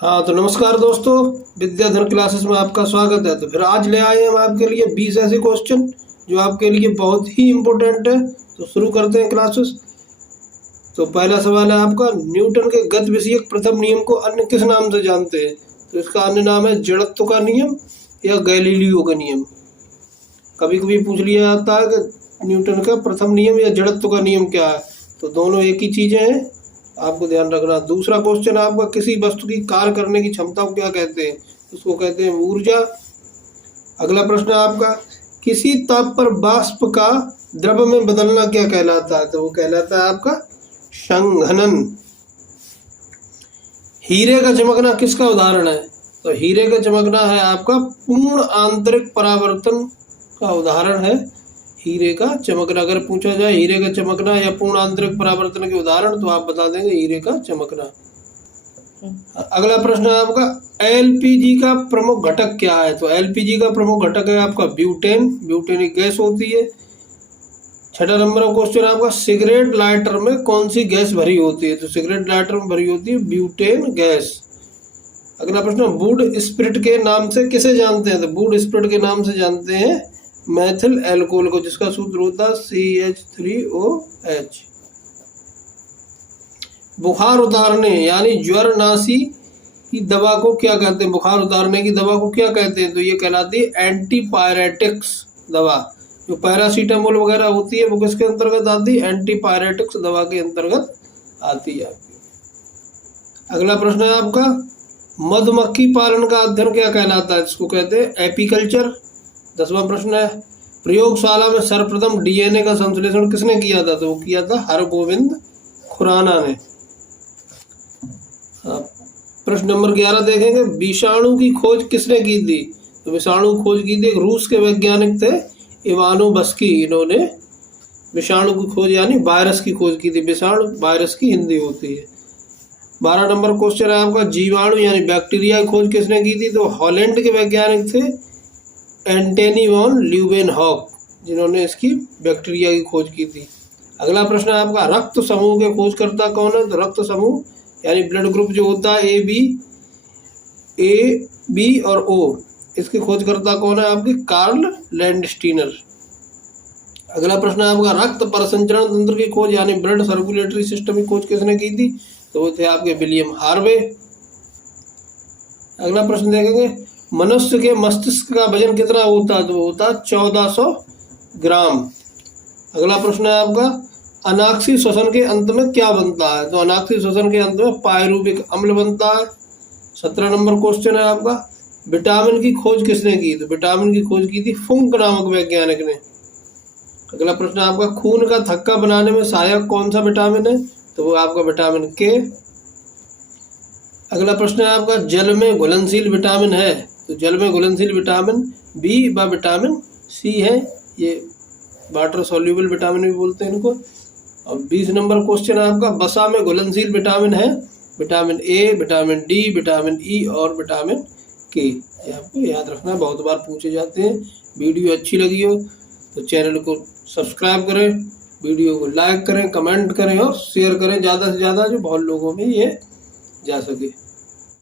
हाँ तो नमस्कार दोस्तों, विद्याधर क्लासेस में आपका स्वागत है। तो फिर आज ले आए हम आपके लिए 20 ऐसे क्वेश्चन जो आपके लिए बहुत ही इम्पोर्टेंट है। तो शुरू करते हैं क्लासेस। तो पहला सवाल है आपका, न्यूटन के गति विषयक प्रथम नियम को अन्य किस नाम से जानते हैं? तो इसका अन्य नाम है जड़त्व का नियम या गैलीलियो का नियम। कभी कभी पूछ लिया जाता है कि न्यूटन का प्रथम नियम या जड़त्व का नियम क्या है, तो दोनों एक ही चीजें हैं, आपको ध्यान रखना। दूसरा क्वेश्चन आपका, किसी वस्तु की कार्य करने की क्षमता को क्या कहते हैं? उसको कहते हैं ऊर्जा। अगला प्रश्न आपका, किसी ताप पर वाष्प का द्रव में बदलना क्या कहलाता है? तो वो कहलाता है आपका संघनन। हीरे का चमकना किसका उदाहरण है? तो हीरे का चमकना है आपका पूर्ण आंतरिक परावर्तन का उदाहरण है। हीरे का चमकना, अगर पूछा जाए हीरे का चमकना या पूर्ण आंतरिक परावर्तन के उदाहरण, तो आप बता देंगे हीरे का चमकना। अगला प्रश्न है आपका, एलपीजी का प्रमुख घटक क्या है? तो एलपीजी का प्रमुख घटक है आपका ब्यूटेन। ब्यूटेनिक गैस होती है। छठा नंबर का क्वेश्चन है आपका, सिगरेट लाइटर में कौन सी गैस भरी होती है? तो सिगरेट लाइटर में भरी होती है ब्यूटेन गैस। अगला प्रश्न, वुड स्पिरिट के नाम से किसे जानते हैं? तो वुड स्पिरिट के नाम से जानते हैं मैथिल एल्कोहल को, जिसका सूत्र होता है CH3OH। बुखार उतारने यानी ज्वरनाशी की दवा को क्या कहते हैं? बुखार उतारने की दवा को क्या कहते हैं? तो ये कहलाती है एंटीपायरेटिक्स दवा। जो पैरासीटामोल वगैरह होती है वो किसके अंतर्गत आती है? एंटीपायरेटिक्स दवा के अंतर्गत आती है। अगला प्रश्न है आपका, मधुमक्खी पालन का अध्ययन क्या कहलाता है? इसको कहते हैं एपीकल्चर। 10वां प्रश्न है, प्रयोगशाला में सर्वप्रथम डीएनए का संश्लेषण किसने किया था? तो वो किया था हरगोविंद खुराना ने। प्रश्न नंबर 11 देखेंगे, विषाणु की खोज किसने की थी? तो विषाणु की खोज की थी एक रूस के वैज्ञानिक थे, इवानोव्स्की। इन्होंने विषाणु की खोज यानी वायरस की खोज की थी। विषाणु वायरस की हिंदी होती है। 12 नंबर क्वेश्चन है आपका, जीवाणु यानी बैक्टीरिया की खोज किसने की थी? तो हॉलैंड के वैज्ञानिक थे एंटनी वॉन ल्यूवेनहॉक, जिन्होंने इसकी बैक्टीरिया की खोज की थी। अगला प्रश्न है आपका, रक्त समूह के खोजकर्ता कौन है? तो रक्त समूह यानी ब्लड ग्रुप जो होता है ए बी और ओ, इसके खोजकर्ता कौन है? आपके कार्ल लैंडस्टीनर। अगला प्रश्न है आपका, रक्त परिसंचरण तंत्र की खोज यानी ब्लड सर्कुलेटरी सिस्टम की खोज किसने की थी? तो वो थे आपके विलियम हार्वे। अगला प्रश्न देखेंगे, मनुष्य के मस्तिष्क का वजन कितना होता है? तो होता है 1400 ग्राम। अगला प्रश्न है आपका, अनाक्सीय श्वसन के अंत में क्या बनता है? तो अनाक्सीय श्वसन के अंत में पायरुविक अम्ल बनता है। 17 नंबर क्वेश्चन है आपका, विटामिन की खोज किसने की? तो विटामिन की खोज की थी फुंक नामक वैज्ञानिक ने। अगला प्रश्न है आपका, खून का थक्का बनाने में सहायक कौन सा विटामिन है? तो वो आपका विटामिन के। अगला प्रश्न है आपका, जल में घुलनशील विटामिन है? तो जल में घुलनशील विटामिन बी व विटामिन सी है। ये वाटर सॉल्यूबल विटामिन भी बोलते हैं इनको। और 20 नंबर क्वेश्चन है आपका, वसा में घुलनशील विटामिन है? Vitamin A, vitamin D, vitamin E और विटामिन के। ये आपको याद रखना, बहुत बार पूछे जाते हैं। वीडियो अच्छी लगी हो तो चैनल को सब्सक्राइब करें, वीडियो को लाइक करें, कमेंट करें और शेयर करें ज़्यादा से ज़्यादा, जो बहुत लोगों में ये जा सके।